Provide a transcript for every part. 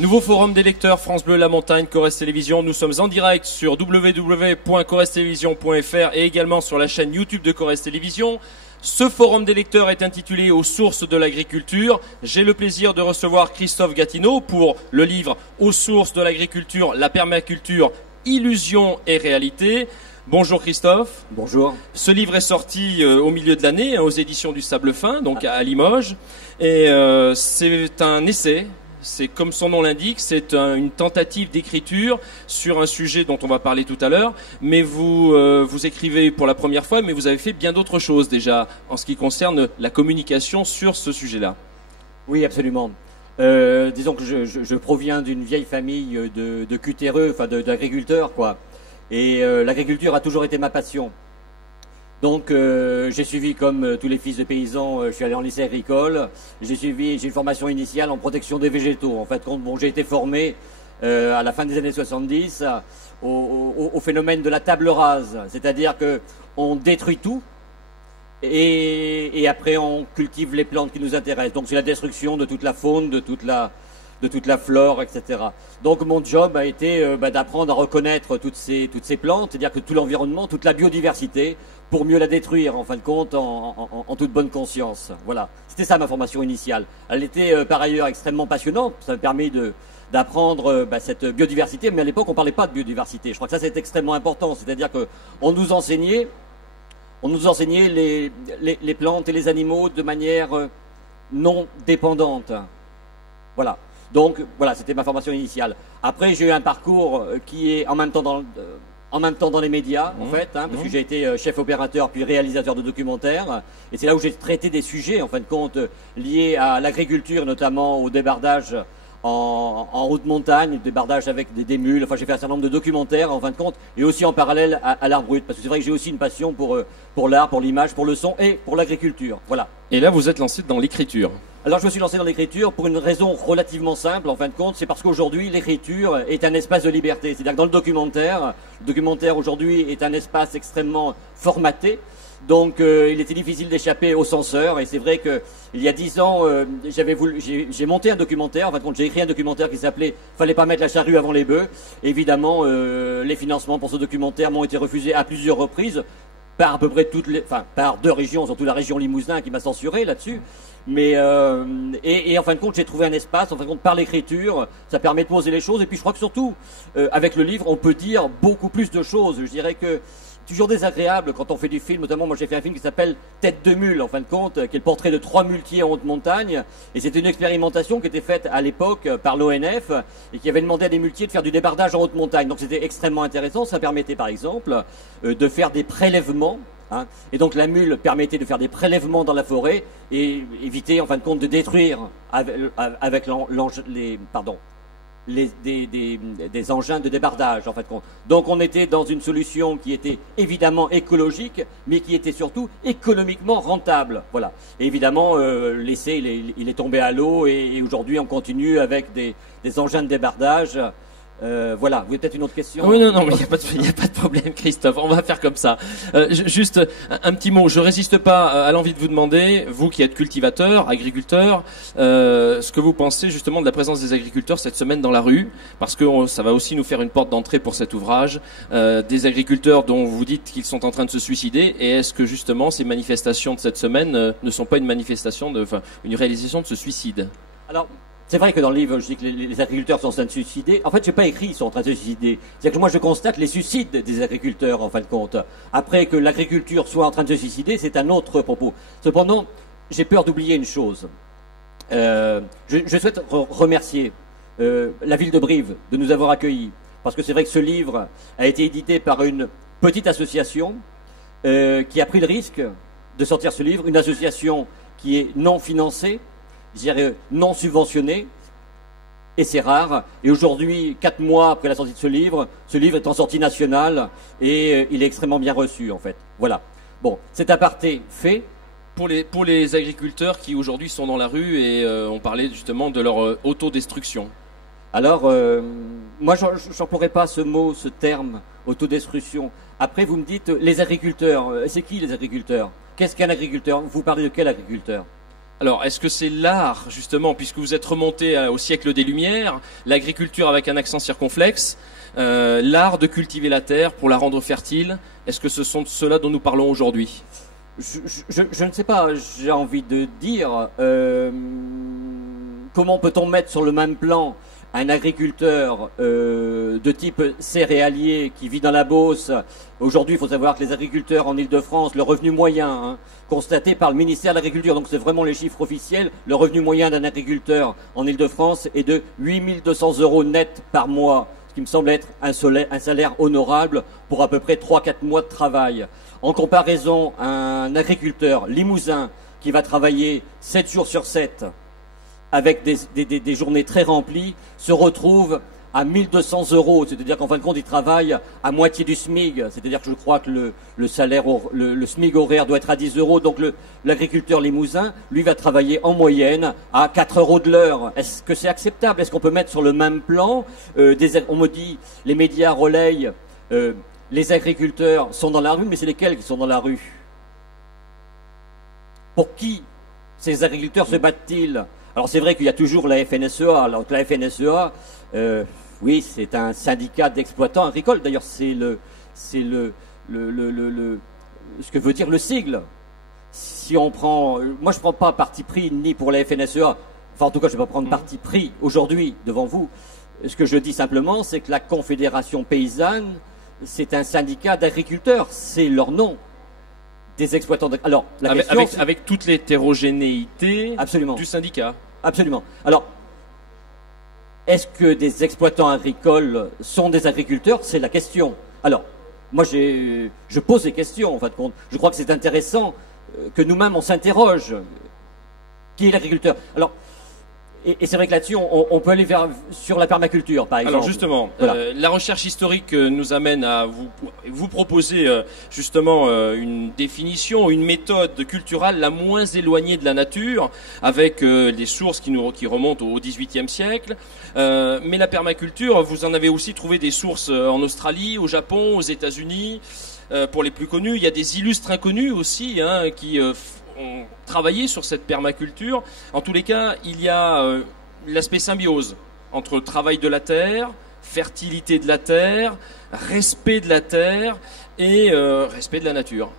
Nouveau forum des lecteurs France Bleu La Montagne, Corrèze Télévision. Nous sommes en direct sur www.corrèztelevision.fr et également sur la chaîne YouTube de Corrèze Télévision. Ce forum des lecteurs est intitulé Aux sources de l'agriculture. J'ai le plaisir de recevoir Christophe Gatineau pour le livre Aux sources de l'agriculture, la permaculture, illusion et réalité. Bonjour Christophe. Bonjour. Ce livre est sorti au milieu de l'année aux éditions du Sable Fin, donc à Limoges. Et c'est un essai. C'est comme son nom l'indique, c'est une tentative d'écriture sur un sujet dont on va parler tout à l'heure. Mais vous écrivez pour la première fois, mais vous avez fait bien d'autres choses déjà en ce qui concerne la communication sur ce sujet-là. Oui, absolument. Disons que je proviens d'une vieille famille de cutéreux, enfin d'agriculteurs, quoi. Et l'agriculture a toujours été ma passion. Donc j'ai suivi comme tous les fils de paysans, je suis allé en lycée agricole, j'ai une formation initiale en protection des végétaux. En fait, bon, j'ai été formé à la fin des années 70 au phénomène de la table rase, c'est-à-dire que on détruit tout et après on cultive les plantes qui nous intéressent. Donc c'est la destruction de toute la faune, de toute la flore, etc. Donc mon job a été d'apprendre à reconnaître toutes ces plantes, c'est-à-dire que tout l'environnement, toute la biodiversité, pour mieux la détruire, en fin de compte, en toute bonne conscience. Voilà, c'était ça ma formation initiale. Elle était par ailleurs extrêmement passionnante, ça m'a permis d'apprendre cette biodiversité, mais à l'époque on ne parlait pas de biodiversité. Je crois que ça c'est extrêmement important, c'est-à-dire qu'on nous enseignait les plantes et les animaux de manière non dépendante. Voilà. Donc voilà, c'était ma formation initiale. Après, j'ai eu un parcours qui est en même temps dans les médias, en fait, parce que j'ai été chef opérateur puis réalisateur de documentaires. Et c'est là où j'ai traité des sujets, en fin de compte, liés à l'agriculture, notamment au débardage en haute montagne, débardage avec des mules. Enfin, j'ai fait un certain nombre de documentaires, en fin de compte, et aussi en parallèle à l'art brut, parce que c'est vrai que j'ai aussi une passion pour l'art, pour l'image, pour le son et pour l'agriculture. Voilà. Et là, vous êtes lancé dans l'écriture. Alors je me suis lancé dans l'écriture pour une raison relativement simple, en fin de compte, c'est parce qu'aujourd'hui l'écriture est un espace de liberté. C'est-à-dire que dans le documentaire aujourd'hui est un espace extrêmement formaté, donc il était difficile d'échapper au censeur. Et c'est vrai que il y a 10 ans, j'ai monté un documentaire, en fin de compte j'ai écrit un documentaire qui s'appelait Fallait pas mettre la charrue avant les bœufs. Évidemment, les financements pour ce documentaire m'ont été refusés à plusieurs reprises. Par à peu près par 2 régions, surtout la région Limousin qui m'a censuré là-dessus. Mais et en fin de compte, j'ai trouvé un espace. En fin de compte, par l'écriture, ça permet de poser les choses. Et puis, je crois que surtout, avec le livre, on peut dire beaucoup plus de choses. Je dirais que toujours désagréable quand on fait du film. Notamment, moi, j'ai fait un film qui s'appelle Tête de mule, en fin de compte, qui est le portrait de 3 muletiers en haute montagne. Et c'était une expérimentation qui était faite à l'époque par l'ONF et qui avait demandé à des muletiers de faire du débardage en haute montagne. Donc, c'était extrêmement intéressant. Ça permettait, par exemple, de faire des prélèvements. Et donc la mule permettait de faire des prélèvements dans la forêt et éviter en fin de compte de détruire avec des engins de débardage en fait. Donc on était dans une solution qui était évidemment écologique, mais qui était surtout économiquement rentable. Voilà. Et évidemment l'essai il est tombé à l'eau et aujourd'hui on continue avec des engins de débardage. Voilà, vous avez peut-être une autre question? Oui, non, mais il n'y a pas de problème, Christophe. On va faire comme ça. Juste un petit mot. Je résiste pas à l'envie de vous demander, vous qui êtes cultivateur, agriculteur, ce que vous pensez justement de la présence des agriculteurs cette semaine dans la rue, parce que ça va aussi nous faire une porte d'entrée pour cet ouvrage. Des agriculteurs dont vous dites qu'ils sont en train de se suicider. Et est-ce que justement ces manifestations de cette semaine ne sont pas une réalisation de ce suicide? Alors. C'est vrai que dans le livre, je dis que les agriculteurs sont en train de se suicider. En fait, j'ai pas écrit ils sont en train de se suicider. C'est-à-dire que moi, je constate les suicides des agriculteurs, en fin de compte. Après que l'agriculture soit en train de se suicider, c'est un autre propos. Cependant, j'ai peur d'oublier une chose. Je souhaite remercier la ville de Brive de nous avoir accueillis. Parce que c'est vrai que ce livre a été édité par une petite association qui a pris le risque de sortir ce livre. Une association qui est non financée, je dirais non subventionné, et c'est rare. Et aujourd'hui, 4 mois après la sortie de ce livre est en sortie nationale et il est extrêmement bien reçu en fait. Voilà. Bon, cet aparté fait. Pour les agriculteurs qui aujourd'hui sont dans la rue et on parlait justement de leur autodestruction. Alors, moi j'emploierais pas ce terme, autodestruction. Après, vous me dites les agriculteurs. C'est qui les agriculteurs? Qu'est-ce qu'un agriculteur? Vous parlez de quel agriculteur? Alors, est-ce que c'est l'art, justement, puisque vous êtes remonté au siècle des Lumières, l'agriculture avec un accent circonflexe, l'art de cultiver la terre pour la rendre fertile, est-ce que ce sont de cela dont nous parlons aujourd'hui? Je ne sais pas, j'ai envie de dire, comment peut-on mettre sur le même plan un agriculteur de type céréalier qui vit dans la Beauce? Aujourd'hui, il faut savoir que les agriculteurs en Île-de-France, le revenu moyen, constaté par le ministère de l'Agriculture, donc c'est vraiment les chiffres officiels, le revenu moyen d'un agriculteur en Île-de-France est de 8 200 € net par mois, ce qui me semble être un salaire honorable pour à peu près 3-4 mois de travail. En comparaison, un agriculteur limousin qui va travailler 7 jours sur 7 avec des journées très remplies se retrouve à 1200 €. C'est-à-dire qu'en fin de compte, il travaille à moitié du SMIC. C'est-à-dire que je crois que le salaire, le SMIC horaire doit être à 10 €. Donc l'agriculteur limousin, lui, va travailler en moyenne à 4 € de l'heure. Est-ce que c'est acceptable? Est-ce qu'on peut mettre sur le même plan on me dit, les médias relayent, les agriculteurs sont dans la rue, mais c'est lesquels qui sont dans la rue? Pour qui ces agriculteurs se battent-ils? Alors c'est vrai qu'il y a toujours la FNSEA. Alors la FNSEA, oui, c'est un syndicat d'exploitants agricoles. D'ailleurs, c'est ce que veut dire le sigle. Si on prend, moi je prends pas parti pris ni pour la FNSEA. Enfin, en tout cas, je vais pas prendre parti pris aujourd'hui devant vous. Ce que je dis simplement, c'est que la Confédération paysanne, c'est un syndicat d'agriculteurs. C'est leur nom. Des exploitants. Alors, avec toute l'hétérogénéité du syndicat. Absolument. Alors, est-ce que des exploitants agricoles sont des agriculteurs? C'est la question. Alors, moi, je pose des questions, en fin de compte. Je crois que c'est intéressant que nous-mêmes, on s'interroge. Qui est l'agriculteur? Alors, et c'est vrai que là-dessus, on peut aller sur la permaculture, par exemple. Alors justement, voilà. La recherche historique nous amène à vous proposer justement une définition, une méthode culturelle la moins éloignée de la nature, avec des sources qui remontent au XVIIIe siècle. Mais la permaculture, vous en avez aussi trouvé des sources en Australie, au Japon, aux États-Unis. Pour les plus connus, il y a des illustres inconnus aussi qui ont travaillé sur cette permaculture. En tous les cas, il y a l'aspect symbiose entre travail de la terre, fertilité de la terre, respect de la terre et respect de la nature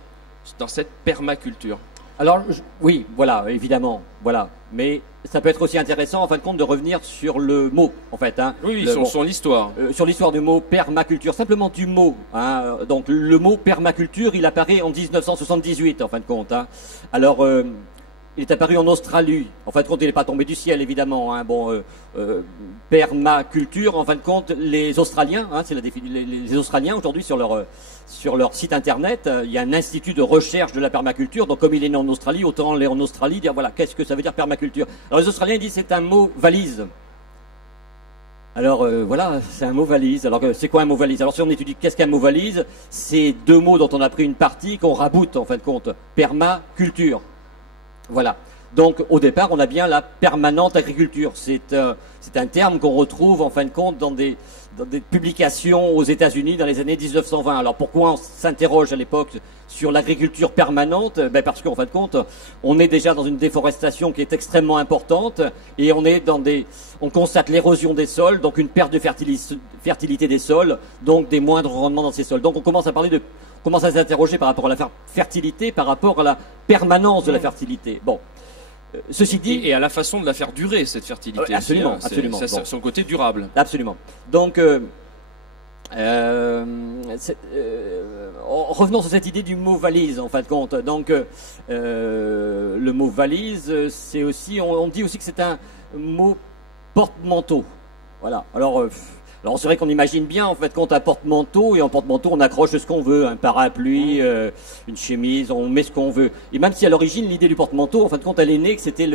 dans cette permaculture. Alors, oui, voilà, évidemment, voilà. Mais ça peut être aussi intéressant, en fin de compte, de revenir sur le mot, en fait. Oui, sur l'histoire. Sur l'histoire du mot permaculture, simplement du mot. Donc, le mot permaculture, il apparaît en 1978, en fin de compte. Alors, il est apparu en Australie. En fin de compte, il n'est pas tombé du ciel, évidemment. Permaculture, en fin de compte, les Australiens, c'est les Australiens aujourd'hui sur leur site internet, il y a un institut de recherche de la permaculture. Donc, comme il est né en Australie, autant aller en Australie dire voilà, qu'est-ce que ça veut dire permaculture. Alors, les Australiens disent c'est un mot valise. Alors voilà, c'est un mot valise. Alors c'est quoi un mot valise? Alors si on étudie qu'est-ce qu'un mot valise, c'est deux mots dont on a pris une partie qu'on raboute en fin de compte. Permaculture. Voilà. Donc au départ, on a bien la permanente agriculture. C'est un terme qu'on retrouve en fin de compte dans des publications aux États-Unis dans les années 1920. Alors pourquoi on s'interroge à l'époque sur l'agriculture permanente? Parce qu'en fin de compte, on est déjà dans une déforestation qui est extrêmement importante et on constate l'érosion des sols, donc une perte de fertilité des sols, donc des moindres rendements dans ces sols. Donc on commence à s'interroger par rapport à la fertilité, par rapport à la permanence de la fertilité. Bon. Ceci dit, et à la façon de la faire durer, cette fertilité. Absolument, absolument. C'est son côté durable. Absolument. Donc, revenons sur cette idée du mot valise, en fin de compte. Donc, le mot valise, c'est aussi, on dit aussi que c'est un mot porte-manteau. Voilà. Alors c'est vrai qu'on imagine bien, en fait, quand un porte-manteau, et en porte-manteau, on accroche ce qu'on veut, un parapluie, une chemise, on met ce qu'on veut. Et même si à l'origine, l'idée du porte-manteau, en fin de compte, elle est née que c'était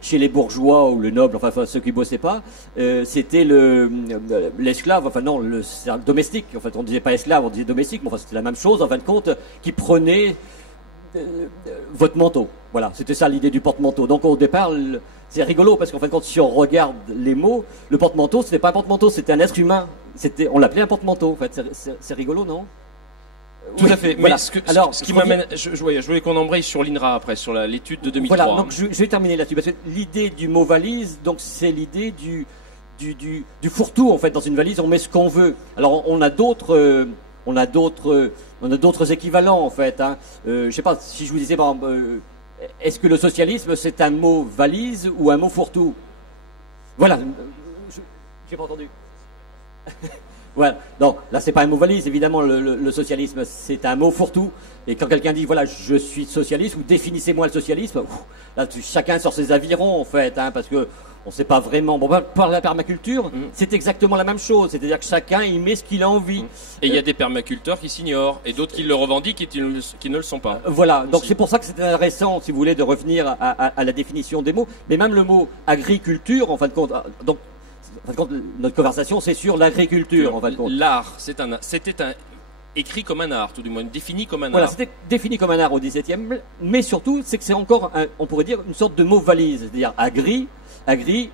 chez les bourgeois ou le noble, enfin ceux qui bossaient pas, c'était l'esclave, enfin non, le domestique. En fait, on disait pas esclave, on disait domestique, mais enfin c'était la même chose, en fin de compte, qui prenait votre manteau. Voilà, c'était ça l'idée du porte-manteau. Donc au départ, c'est rigolo parce qu'en fin de compte, si on regarde les mots, le porte-manteau, c'était pas un porte-manteau, c'était un être humain. On l'appelait un porte-manteau. En fait, c'est rigolo, non? Tout oui, à fait. Voilà. Mais Alors, ce qui m'amène, je voulais qu'on embraye sur l'INRA après, sur l'étude de 2003. Voilà, donc je vais terminer là-dessus, parce que l'idée du mot valise, donc c'est l'idée du fourre-tout, en fait. Dans une valise, on met ce qu'on veut. Alors, on a d'autres équivalents, en fait. Hein. Je sais pas, si je vous disais, par exemple, est-ce que le socialisme, c'est un mot valise ou un mot fourre-tout? Voilà. J'ai pas entendu. Voilà. Non, là c'est pas un mot valise, évidemment, le socialisme, c'est un mot fourre-tout. Et quand quelqu'un dit, voilà, je suis socialiste, ou définissez-moi le socialisme, là, chacun sort ses avirons, en fait, hein, parce que on sait pas vraiment. Bon, par la permaculture, c'est exactement la même chose. C'est-à-dire que chacun, il met ce qu'il a envie. Et il y a des permaculteurs qui s'ignorent, et d'autres qui le revendiquent et qui ne le sont pas. Voilà. Donc c'est pour ça que c'est intéressant, si vous voulez, de revenir à la définition des mots. Mais même le mot agriculture, en fin de compte, donc, en fin de compte, notre conversation, c'est sur l'agriculture, en fin de compte. L'art, c'était écrit comme un art, tout du moins, défini comme un Voilà, art. c'était défini comme un art au XVIIe, mais surtout, c'est que c'est encore, on pourrait dire, une sorte de mot valise, c'est-à-dire agri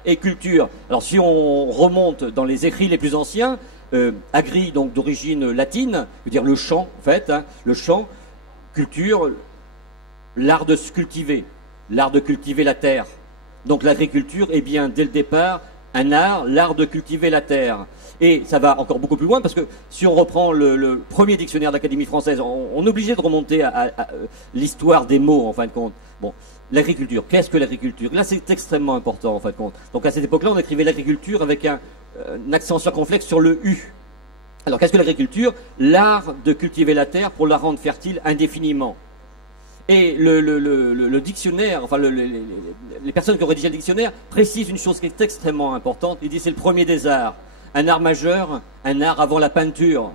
et culture. Alors si on remonte dans les écrits les plus anciens, agri, donc d'origine latine, veut dire le champ, en fait, hein, le champ, culture, l'art de se cultiver, l'art de cultiver la terre. Donc l'agriculture est bien, dès le départ, un art, l'art de cultiver la terre. Et ça va encore beaucoup plus loin, parce que si on reprend le premier dictionnaire de l'Académie française, on est obligé de remonter à l'histoire des mots, en fin de compte. Bon, l'agriculture, qu'est-ce que l'agriculture? Là, c'est extrêmement important, en fin de compte. Donc à cette époque-là, on écrivait l'agriculture avec un accent circonflexe sur le « u ». Alors qu'est-ce que l'agriculture? L'art de cultiver la terre pour la rendre fertile indéfiniment. Et le dictionnaire, enfin les personnes qui ont rédigé le dictionnaire précisent une chose qui est extrêmement importante. Ils disent c'est le premier des arts. Un art majeur, un art avant la peinture.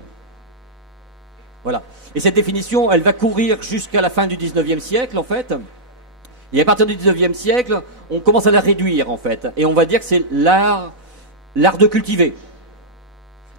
Voilà. Et cette définition, elle va courir jusqu'à la fin du 19e siècle, en fait. Et à partir du 19e siècle, on commence à la réduire, en fait. Et on va dire que c'est l'art de cultiver.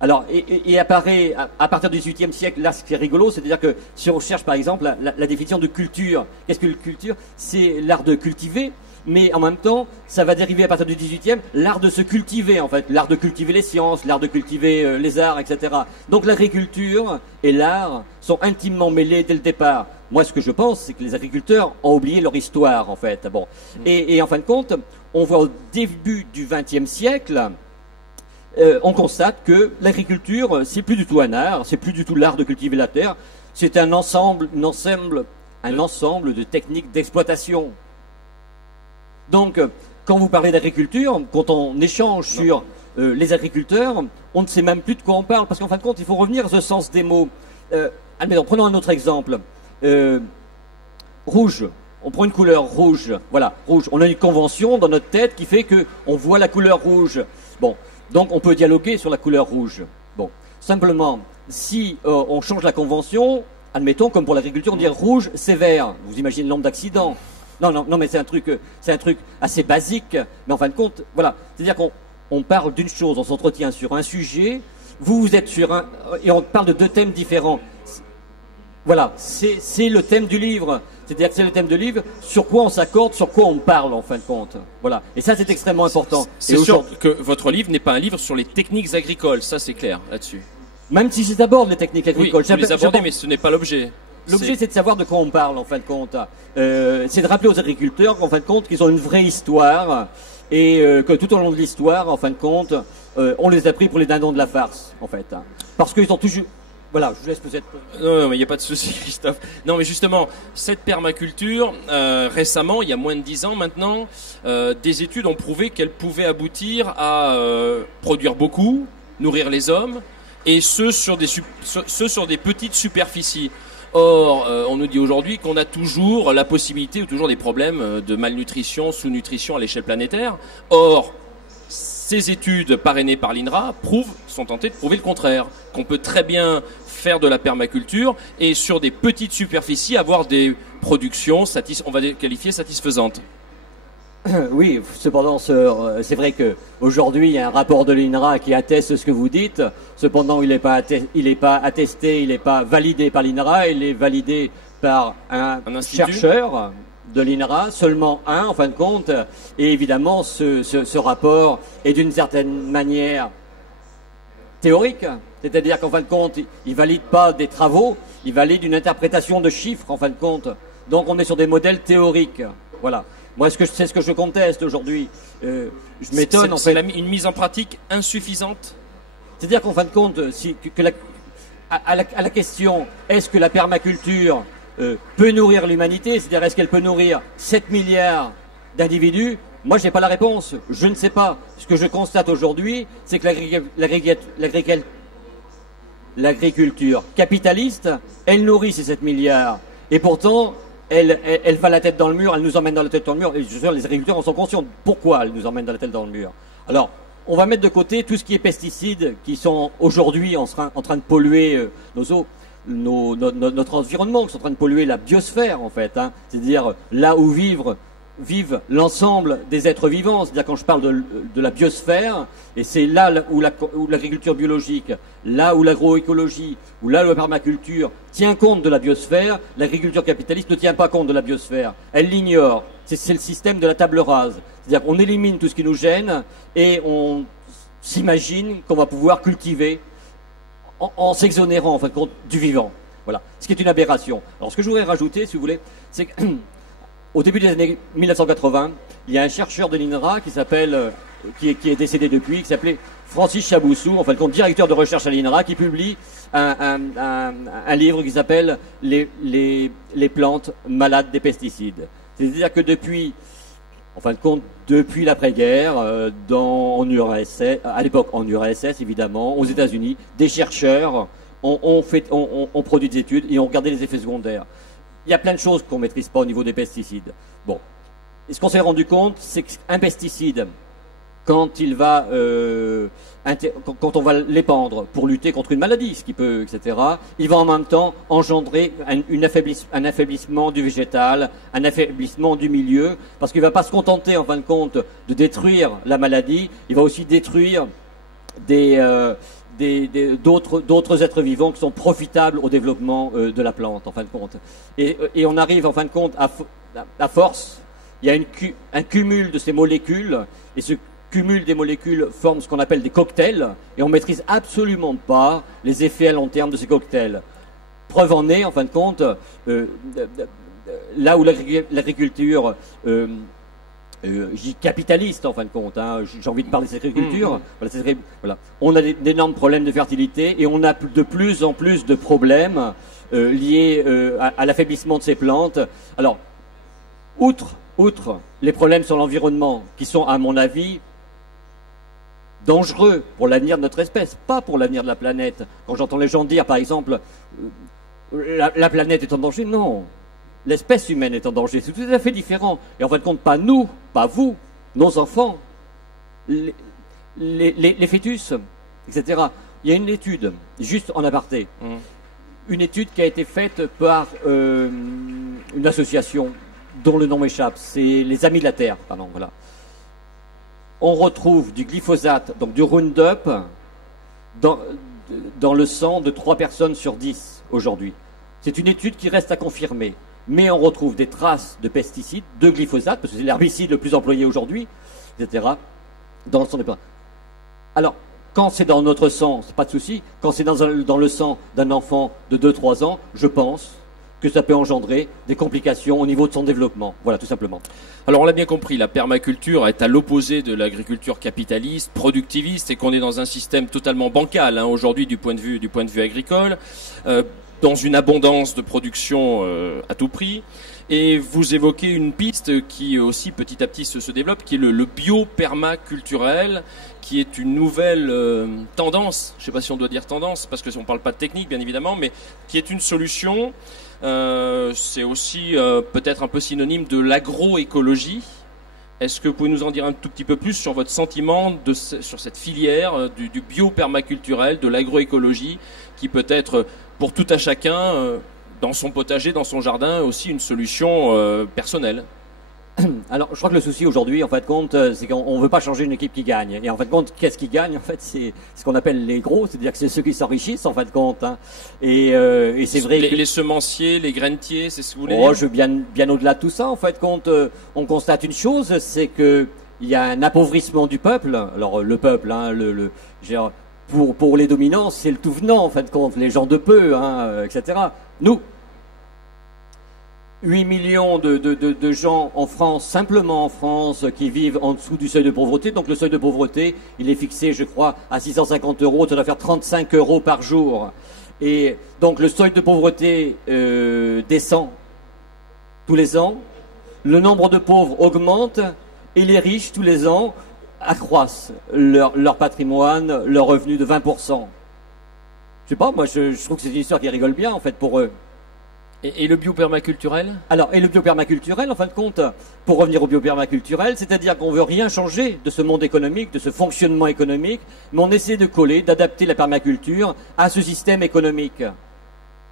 Alors, et apparaît, à partir du XVIIIe siècle, là, ce qui est rigolo, c'est-à-dire que si on cherche, par exemple, la définition de culture, qu'est-ce que la culture? C'est l'art de cultiver, mais en même temps, ça va dériver à partir du XVIIIe, l'art de se cultiver, en fait, l'art de cultiver les sciences, l'art de cultiver les arts, etc. Donc l'agriculture et l'art sont intimement mêlés dès le départ. Moi, ce que je pense, c'est que les agriculteurs ont oublié leur histoire, en fait. Bon. Et en fin de compte, on voit au début du XXe siècle, on constate que l'agriculture, c'est plus du tout un art, c'est plus du tout l'art de cultiver la terre, c'est un ensemble de techniques d'exploitation. Donc, quand vous parlez d'agriculture, quand on échange sur les agriculteurs, on ne sait même plus de quoi on parle, parce qu'en fin de compte, il faut revenir à ce sens des mots. Admettons, prenons un autre exemple. Rouge. On prend une couleur rouge. Voilà, rouge. On a une convention dans notre tête qui fait qu'on voit la couleur rouge. Bon. Donc on peut dialoguer sur la couleur rouge. Bon, simplement, si on change la convention, admettons, comme pour l'agriculture, on dit rouge, c'est vert. Vous imaginez le nombre d'accidents. Non, mais c'est un truc assez basique. Mais en fin de compte, voilà. C'est-à-dire qu'on parle d'une chose, on s'entretient sur un sujet, vous êtes sur un... Et on parle de deux thèmes différents. Voilà, c'est le thème du livre. C'est-à-dire que c'est le thème du livre, sur quoi on s'accorde, sur quoi on parle, en fin de compte. Voilà. Et ça, c'est extrêmement important. C'est sûr que votre livre n'est pas un livre sur les techniques agricoles. Ça, c'est clair, là-dessus. Même si j'aborde les techniques agricoles. Oui, vous les abordez, mais ce n'est pas l'objet. L'objet, c'est de savoir de quoi on parle, en fin de compte. C'est de rappeler aux agriculteurs, en fin de compte, qu'ils ont une vraie histoire et que tout au long de l'histoire, en fin de compte, on les a pris pour les dindons de la farce, en fait. Parce qu'ils ont toujours... Voilà, je vous laisse peut-être... Non, mais il n'y a pas de souci, Christophe. Non, mais justement, cette permaculture, récemment, il y a moins de 10 ans maintenant, des études ont prouvé qu'elle pouvait aboutir à produire beaucoup, nourrir les hommes, et ce sur des petites superficies. Or, on nous dit aujourd'hui qu'on a toujours la possibilité ou toujours des problèmes de malnutrition, sous-nutrition à l'échelle planétaire. Or, ces études parrainées par l'INRA sont tentées de prouver le contraire, qu'on peut très bien faire de la permaculture et sur des petites superficies avoir des productions, on va les qualifier satisfaisantes. Oui, cependant, c'est vrai qu'aujourd'hui, il y a un rapport de l'INRA qui atteste ce que vous dites. Cependant, il n'est pas attesté, il n'est pas validé par l'INRA, il est validé par un chercheur de l'INRA, seulement un en fin de compte, et évidemment ce rapport est d'une certaine manière théorique. C'est-à-dire qu'en fin de compte, il valide pas des travaux, il valide une interprétation de chiffres, en fin de compte. Donc on est sur des modèles théoriques. Voilà. Moi, c'est ce que je conteste aujourd'hui. Je m'étonne, en fait. C'est une mise en pratique insuffisante. C'est-à-dire qu'en fin de compte, à la question, est-ce que la permaculture peut nourrir l'humanité, c'est-à-dire est-ce qu'elle peut nourrir 7 milliards d'individus? Moi, je n'ai pas la réponse. Je ne sais pas. Ce que je constate aujourd'hui, c'est que l'agriculture capitaliste, elle nourrit ces 7 milliards. Et pourtant, elle va la tête dans le mur, elle nous emmène dans la tête dans le mur. Et je suis sûr, les agriculteurs en sont conscients. Pourquoi elle nous emmène dans la tête dans le mur? Alors, on va mettre de côté tout ce qui est pesticides qui sont aujourd'hui en train de polluer nos eaux, notre environnement, qui sont en train de polluer la biosphère, en fait. Hein. C'est-à-dire là où vivent l'ensemble des êtres vivants. C'est-à-dire quand je parle de la biosphère, et c'est là où l'agriculture biologique, là où l'agroécologie, où là où la permaculture tient compte de la biosphère, l'agriculture capitaliste ne tient pas compte de la biosphère. Elle l'ignore. C'est le système de la table rase. C'est-à-dire qu'on élimine tout ce qui nous gêne et on s'imagine qu'on va pouvoir cultiver en s'exonérant en fin de compte du vivant. Voilà. Ce qui est une aberration. Alors ce que je voudrais rajouter, si vous voulez, c'est que au début des années 1980, il y a un chercheur de l'INRA qui s'appelle, qui est décédé depuis, qui s'appelait Francis Chaboussou, en fin de compte directeur de recherche à l'INRA, qui publie un livre qui s'appelle les plantes malades des pesticides. C'est-à-dire que depuis l'après-guerre, en URSS, à l'époque en URSS évidemment, aux États-Unis, des chercheurs ont produit des études et ont regardé les effets secondaires. Il y a plein de choses qu'on ne maîtrise pas au niveau des pesticides. Bon. Et ce qu'on s'est rendu compte, c'est qu'un pesticide, quand on va l'épandre pour lutter contre une maladie, ce qui peut, etc., il va en même temps engendrer un affaiblissement du végétal, un affaiblissement du milieu, parce qu'il ne va pas se contenter, en fin de compte, de détruire la maladie, il va aussi détruire d'autres êtres vivants qui sont profitables au développement de la plante, en fin de compte. Et on arrive, en fin de compte, à force, il y a un cumul de ces molécules, et ce cumul des molécules forme ce qu'on appelle des cocktails, et on ne maîtrise absolument pas les effets à long terme de ces cocktails. Preuve en est, en fin de compte, là où l'agriculture capitaliste, en fin de compte, hein, j'ai envie de parler de cette agriculture, voilà. On a d'énormes problèmes de fertilité, et on a de plus en plus de problèmes liés à l'affaiblissement de ces plantes. Alors, outre les problèmes sur l'environnement, qui sont, à mon avis, dangereux pour l'avenir de notre espèce, pas pour l'avenir de la planète. Quand j'entends les gens dire, par exemple, la planète est en danger, non. L'espèce humaine est en danger, c'est tout à fait différent. Et en fin de compte, pas nous, pas vous, nos enfants, les fœtus, etc. Il y a une étude, juste en aparté, une étude qui a été faite par une association dont le nom m'échappe, c'est les Amis de la Terre, pardon, voilà. On retrouve du glyphosate, donc du Roundup, dans le sang de 3 personnes sur 10 aujourd'hui. C'est une étude qui reste à confirmer. Mais on retrouve des traces de pesticides, de glyphosate, parce que c'est l'herbicide le plus employé aujourd'hui, etc., dans le sang des plantes. Alors, quand c'est dans notre sang, c'est pas de souci. Quand c'est dans le sang d'un enfant de 2-3 ans, je pense que ça peut engendrer des complications au niveau de son développement. Voilà, tout simplement. Alors on l'a bien compris, la permaculture est à l'opposé de l'agriculture capitaliste, productiviste, et qu'on est dans un système totalement bancal, hein, aujourd'hui du point de vue agricole, dans une abondance de production à tout prix. Et vous évoquez une piste qui aussi petit à petit se développe, qui est le bio-permaculturel, qui est une nouvelle tendance, je ne sais pas si on doit dire tendance, parce qu'on ne parle pas de technique bien évidemment, mais qui est une solution. C'est aussi peut-être un peu synonyme de l'agroécologie. Est-ce que vous pouvez nous en dire un tout petit peu plus sur votre sentiment sur cette filière du bio-permaculturel, de l'agroécologie, qui peut être pour tout à chacun, dans son potager, dans son jardin, aussi une solution personnelle? Alors, je crois que le souci aujourd'hui, en fait, compte, c'est qu'on ne veut pas changer une équipe qui gagne. Et en fait, compte, qu'est-ce qui gagne? En fait, c'est ce qu'on appelle les gros, c'est-à-dire que c'est ceux qui s'enrichissent, en fait, compte. Hein. Et c'est vrai les semenciers, les grainetiers, c'est ce que vous voulez dire? Je veux bien au-delà de tout ça, en fait, compte. On constate une chose, c'est que il y a un appauvrissement du peuple. Alors, le peuple, hein, pour les dominants, c'est le tout venant, en fin de compte, les gens de peu, hein, etc. Nous, 8 millions de gens en France, simplement en France, qui vivent en dessous du seuil de pauvreté. Donc le seuil de pauvreté, il est fixé, je crois, à 650 €. Ça doit faire 35 € par jour. Et donc le seuil de pauvreté descend tous les ans. Le nombre de pauvres augmente et les riches, tous les ans, accroissent leur patrimoine, leur revenu de 20%. Je sais pas, moi je trouve que c'est une histoire qui rigole bien, en fait, pour eux. Et le biopermaculturel? Alors, et le biopermaculturel, en fin de compte, pour revenir au biopermaculturel, c'est-à-dire qu'on veut rien changer de ce monde économique, de ce fonctionnement économique, mais on essaie de coller, d'adapter la permaculture à ce système économique.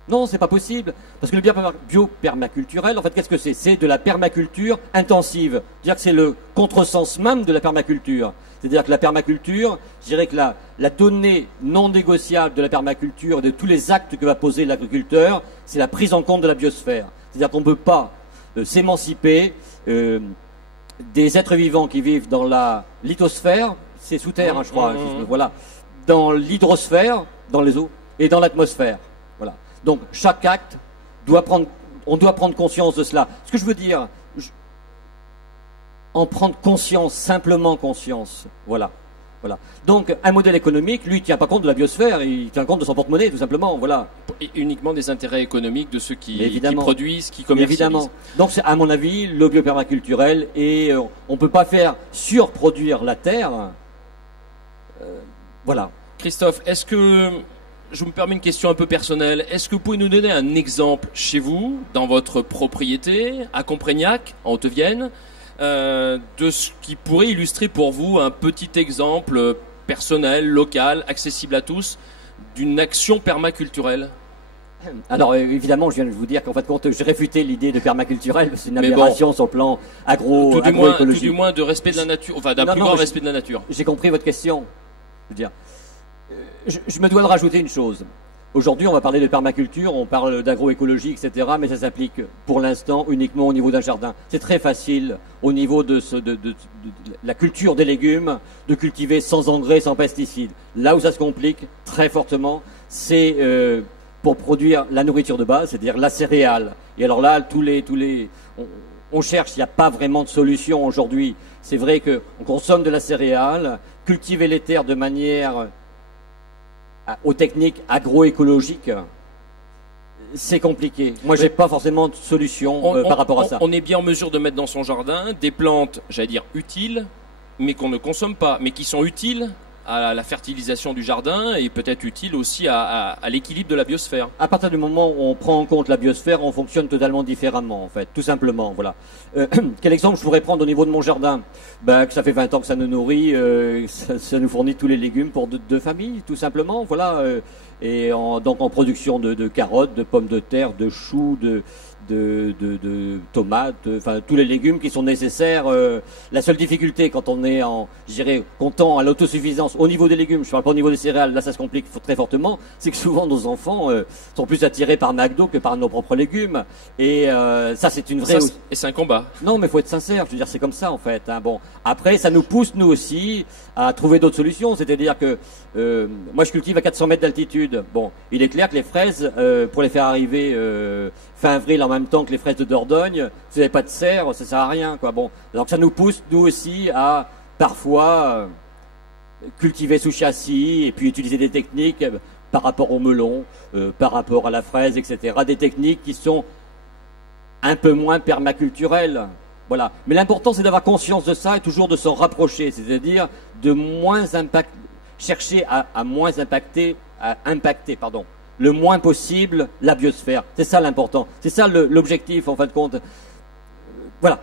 Non, c'est pas possible, parce que le biopermaculturel, en fait, qu'est-ce que c'est? C'est de la permaculture intensive. C'est-à-dire que c'est le contresens même de la permaculture. C'est-à-dire que la permaculture, je dirais que la donnée non négociable de la permaculture et de tous les actes que va poser l'agriculteur, c'est la prise en compte de la biosphère. C'est-à-dire qu'on ne peut pas s'émanciper des êtres vivants qui vivent dans la lithosphère, c'est sous terre, hein, je crois, voilà, dans l'hydrosphère, dans les eaux, et dans l'atmosphère. Voilà. Donc chaque acte on doit prendre conscience de cela. Ce que je veux dire, en prendre conscience, simplement conscience. Voilà. Voilà. Donc un modèle économique, lui, ne tient pas compte de la biosphère, il tient compte de son porte-monnaie, tout simplement. Voilà. Et uniquement des intérêts économiques de ceux qui produisent, qui commercialisent. Évidemment. Donc c'est, à mon avis, le biopermaculturel, et on ne peut pas faire surproduire la terre. Voilà. Christophe, est-ce que, je me permets une question un peu personnelle, est-ce que vous pouvez nous donner un exemple chez vous, dans votre propriété, à Comprégnac, en Haute-Vienne, de ce qui pourrait illustrer pour vous un petit exemple personnel, local, accessible à tous, d'une action permaculturelle? Alors évidemment, je viens de vous dire qu'en fait, quand j'ai réfuté l'idée de permaculturel, c'est une aberration sur le plan agroécologique. Tout du moins de respect de la nature, enfin d'un plus grand respect de la nature. J'ai compris votre question. Je veux dire, je me dois de rajouter une chose. Aujourd'hui, on va parler de permaculture, on parle d'agroécologie, etc., mais ça s'applique pour l'instant uniquement au niveau d'un jardin. C'est très facile, au niveau de la culture des légumes, de cultiver sans engrais, sans pesticides. Là où ça se complique très fortement, c'est pour produire la nourriture de base, c'est-à-dire la céréale. Et alors là, on cherche, il n'y a pas vraiment de solution aujourd'hui. C'est vrai qu'on consomme de la céréale, cultiver les terres de manière aux techniques agroécologiques, c'est compliqué. Moi, j'ai pas forcément de solution par rapport à ça. On est bien en mesure de mettre dans son jardin des plantes, j'allais dire utiles, mais qu'on ne consomme pas, mais qui sont utiles à la fertilisation du jardin et peut-être utiles aussi à l'équilibre de la biosphère. À partir du moment où on prend en compte la biosphère, on fonctionne totalement différemment, en fait, tout simplement. Voilà. Quel exemple je pourrais prendre au niveau de mon jardin? Que ça fait 20 ans que ça nous nourrit, ça nous fournit tous les légumes pour deux familles, tout simplement. Voilà. Donc en production de carottes, de pommes de terre, de choux, de tomates, enfin tous les légumes qui sont nécessaires. La seule difficulté quand on est comptant à l'autosuffisance au niveau des légumes, je ne parle pas au niveau des céréales, là ça se complique très fortement, c'est que souvent nos enfants sont plus attirés par McDo que par nos propres légumes. Et ça c'est une vraie... Et c'est un combat. Non, mais il faut être sincère, je veux dire c'est comme ça en fait. Hein. Bon, après ça nous pousse nous aussi à trouver d'autres solutions, c'est-à-dire que moi je cultive à 400 mètres d'altitude. Bon, il est clair que les fraises, pour les faire arriver fin avril en même temps que les fraises de Dordogne, si vous n'avez pas de serre, ça sert à rien, quoi. Bon, donc ça nous pousse nous aussi à parfois cultiver sous châssis et puis utiliser des techniques par rapport au melon, par rapport à la fraise, etc. Des techniques qui sont un peu moins permaculturelles. Voilà. Mais l'important c'est d'avoir conscience de ça et toujours de s'en rapprocher, c'est-à-dire de chercher à impacter le moins possible la biosphère. C'est ça l'important. C'est ça l'objectif, en fin de compte. Voilà.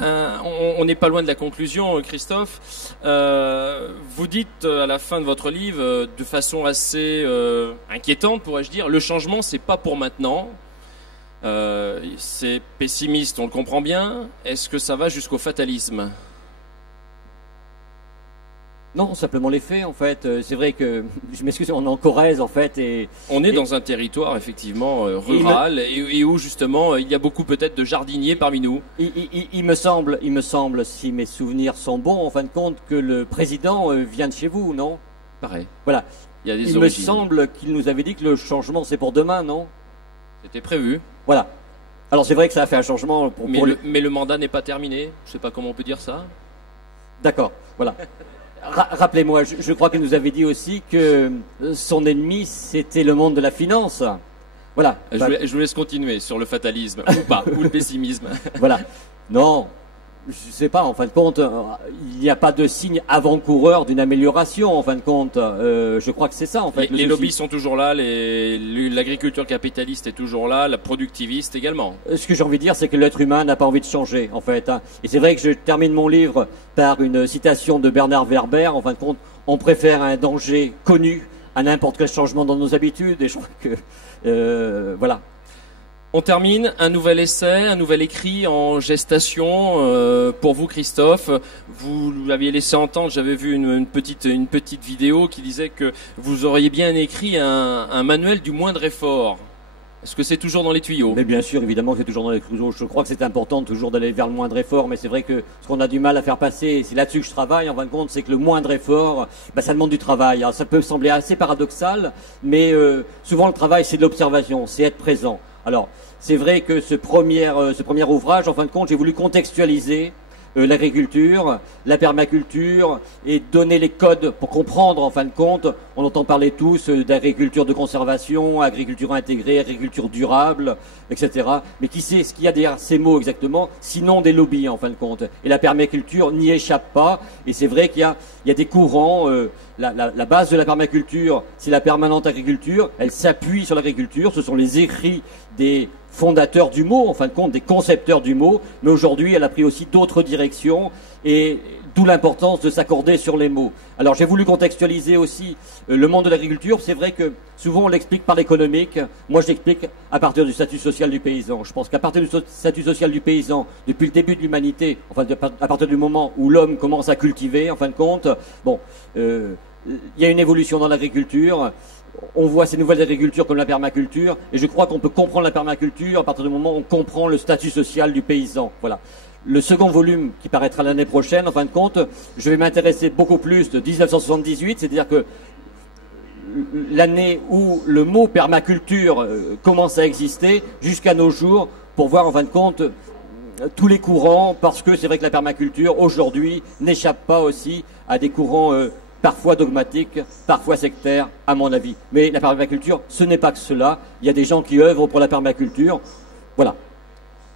On n'est pas loin de la conclusion, Christophe. Vous dites à la fin de votre livre, de façon assez inquiétante, pourrais-je dire, le changement, c'est pas pour maintenant. C'est pessimiste, on le comprend bien. Est-ce que ça va jusqu'au fatalisme ? Non, simplement les faits, en fait. C'est vrai que, je m'excuse, on est en Corrèze, en fait. On est dans un territoire, effectivement, rural, et où, justement, il y a beaucoup, peut-être, de jardiniers parmi nous. Il me semble, si mes souvenirs sont bons, en fin de compte, que le président vient de chez vous, non ? Pareil. Voilà. Il y a des Il me origines. semble qu'il nous avait dit que le changement c'est pour demain, non? C'était prévu. Voilà. Alors c'est vrai que ça a fait un changement pour, Mais le mandat n'est pas terminé. Je sais pas comment on peut dire ça. D'accord, voilà. Rappelez-moi, je crois qu'il nous avait dit aussi que son ennemi c'était le monde de la finance. Voilà. Je vous laisse continuer sur le fatalisme, ou pas, ou le pessimisme. Voilà. Non, je sais pas, en fin de compte, il n'y a pas de signe avant-coureur d'une amélioration, en fin de compte. Je crois que c'est ça, en fait. Les lobbies sont toujours là, l'agriculture capitaliste est toujours là, la productiviste également. Ce que j'ai envie de dire, c'est que l'être humain n'a pas envie de changer, en fait. Hein. Et c'est vrai que je termine mon livre par une citation de Bernard Werber. En fin de compte, on préfère un danger connu à n'importe quel changement dans nos habitudes. Et je crois que... voilà. On termine, un nouvel essai, un nouvel écrit en gestation pour vous, Christophe. Vous l'aviez laissé entendre, j'avais vu une petite vidéo qui disait que vous auriez bien écrit un manuel du moindre effort. Est-ce que c'est toujours dans les tuyaux? Mais bien sûr, évidemment, c'est toujours dans les tuyaux. Je crois que c'est important toujours d'aller vers le moindre effort, mais c'est vrai que ce qu'on a du mal à faire passer, c'est là-dessus que je travaille, en fin de compte, c'est que le moindre effort, ça demande du travail. Alors, ça peut sembler assez paradoxal, mais souvent le travail, c'est de l'observation, c'est être présent. Alors, c'est vrai que ce premier ouvrage, en fin de compte, j'ai voulu contextualiser l'agriculture, la permaculture et donner les codes pour comprendre, en fin de compte. On entend parler tous d'agriculture de conservation, agriculture intégrée, agriculture durable, etc. Mais qui sait ce qu'il y a derrière ces mots exactement, sinon des lobbies, en fin de compte. Et la permaculture n'y échappe pas. Et c'est vrai qu'il y a des courants. La base de la permaculture, c'est la permanente agriculture. Elle s'appuie sur l'agriculture. Ce sont les écrits des fondateurs du mot, en fin de compte, des concepteurs du mot. Mais aujourd'hui, elle a pris aussi d'autres directions. Et d'où l'importance de s'accorder sur les mots. Alors j'ai voulu contextualiser aussi le monde de l'agriculture. C'est vrai que souvent on l'explique par l'économique. Moi je l'explique à partir du statut social du paysan. Je pense qu'à partir du statut social du paysan, depuis le début de l'humanité, enfin à partir du moment où l'homme commence à cultiver, en fin de compte, bon, il y a une évolution dans l'agriculture. On voit ces nouvelles agricultures comme la permaculture. Et je crois qu'on peut comprendre la permaculture à partir du moment où on comprend le statut social du paysan. Voilà. Le second volume qui paraîtra l'année prochaine, en fin de compte, je vais m'intéresser beaucoup plus de 1978, c'est-à-dire que l'année où le mot permaculture commence à exister jusqu'à nos jours, pour voir en fin de compte tous les courants, parce que c'est vrai que la permaculture aujourd'hui n'échappe pas aussi à des courants parfois dogmatiques, parfois sectaires, à mon avis. Mais la permaculture, ce n'est pas que cela. Il y a des gens qui œuvrent pour la permaculture. Voilà.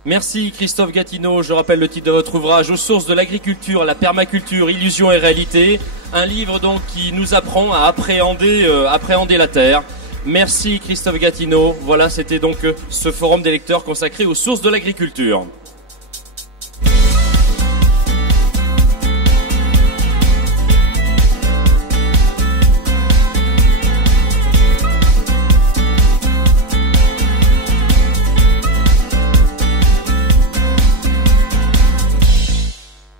Merci Christophe Gatineau, je rappelle le titre de votre ouvrage, Aux sources de l'agriculture, la permaculture, illusion et réalité, un livre donc qui nous apprend à appréhender la terre. Merci Christophe Gatineau, voilà c'était donc ce forum des lecteurs consacré aux sources de l'agriculture.